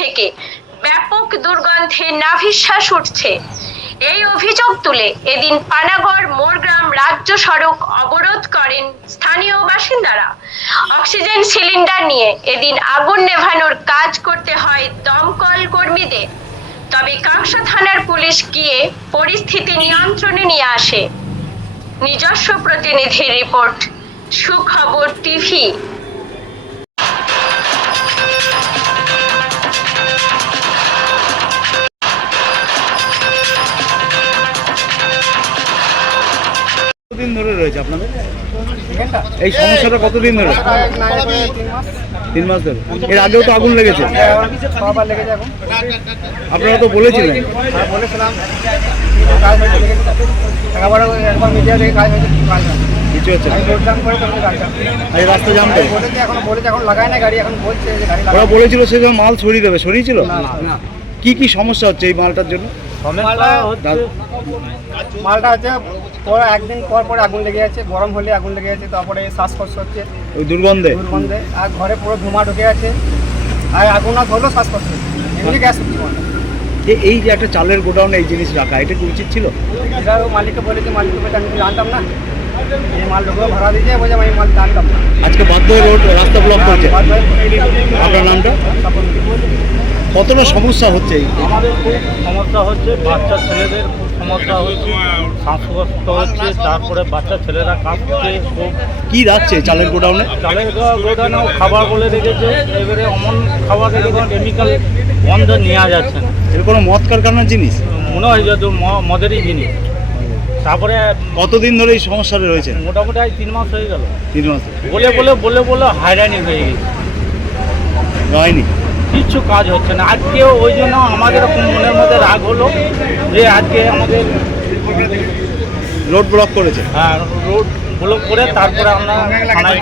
থেকে ব্যাপক দুর্গন্ধের নাভিশ্বাস উঠছে। এই অভিযোগ তুলে এদিন পানাগড় মোরগ্রাম রাজ্য সড়ক অবরোধ করেন স্থানীয় বাসিন্দারা। অক্সিজেন সিলিন্ডার নিয়ে এদিন আগুন নেভানোর কাজ করতে হয় দমকল কর্মীদের। তবে কাংসা থানার পুলিশ গিয়ে পরিস্থিতি নিয়ন্ত্রণে নিয়ে আসে। নিজস্ব প্রতিনিধির রিপোর্ট, সুখবর টিভি। কতদিন ধরে রয়েছে আপনাদের এই সমস্যাটা? কতদিন ধরে? 3 মাস ধরে। এর আগেও তো আগুন লেগেছে। আপনারা তো বলেছিলেন। কিছু হচ্ছে এই রাস্তা জাম করে ওরা বলেছিল সে যখন মাল ছড়িয়ে দেবে, সরিয়েছিল? কি কি সমস্যা হচ্ছে এই মালটার জন্য? মালটা হচ্ছে একদিন পর পর আগুন লেগে যাচ্ছে, গরম হলে আগুন লেগে যাচ্ছে, তারপরে শ্বাসকষ্ট হচ্ছে ওই দুর্গন্ধে। আর ঘরে পুরো ধোঁয়া ঢুকে আছে, আর আগুন না ধরলেও শ্বাসকষ্ট হচ্ছে, এমনি গ্যাস হচ্ছে। এই যে একটা চালের গোডাউনে এই জিনিস রাখা, এটা কি উচিত ছিল? এটা মালিককে বলেছি, মালিককে বলে আমি জানতাম না, এই মালগুলো ভাড়া দিয়েছে, বলছে আমি মাল জানতাম না। আজকে বাধ্য হয়ে রোড রাস্তা ব্লক করছে। আপনার নামটা? কতটা সমস্যা হচ্ছে? আমাদের খুব সমস্যা হচ্ছে, বাচ্চা ছেলেদের খুব সমস্যা হচ্ছে, শ্বাসকষ্ট হচ্ছে, তারপরে বাচ্চা ছেলেরা কাঁপছে খুব। কি রাখছে চালের গোডাউনে? চালের গোডাউনেও খাবার বলে রেখেছে, এবারে অমন খাবার রেখেছে, কেমিক্যাল বন্ধ নেওয়া যাচ্ছে না। এর কোনো মদ কারখানার জিনিস মনে হয় যে মদেরই জিনিস। তারপরে কতদিন ধরে এই সমস্যাটা রয়েছে? মোটামুটি 3 মাস হয়ে গেল। 3 মাস বলে হায়রানি হয়ে গেছে, হয়নি কিচ্ছু কাজ হচ্ছে না। আজকেও ওই জন্য আমাদের মনের মধ্যে রাগ হলো যে আজকে আমাদের রোড ব্লক করেছে। হ্যাঁ, রোড ব্লক করে তারপরে আমরা থানায়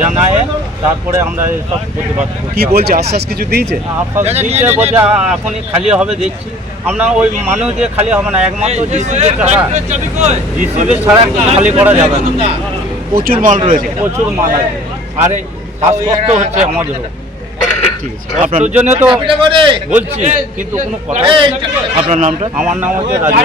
জানায় তারপরে আমরা সব প্রতিবাদ করি। কি বলছে? আশ্বাস কিছু দিয়েছে? আশ্বাস দিয়েছে, বলছে এখনই খালি হবে দেখছি। আমরা ওই মানুষ দিয়ে খালি হবে না, একমাত্র জিসিবি ছাড়া খালি করা যাবে না। প্রচুর মাল রয়েছে। প্রচুর মাল আছে, আর শ্বাসকষ্ট হচ্ছে আমাদেরও। ঠিক আছে, আপনার জন্য তো বলছি, কিন্তু কোনো কথা। আপনার নামটা? আমার নাম হচ্ছে রাজু।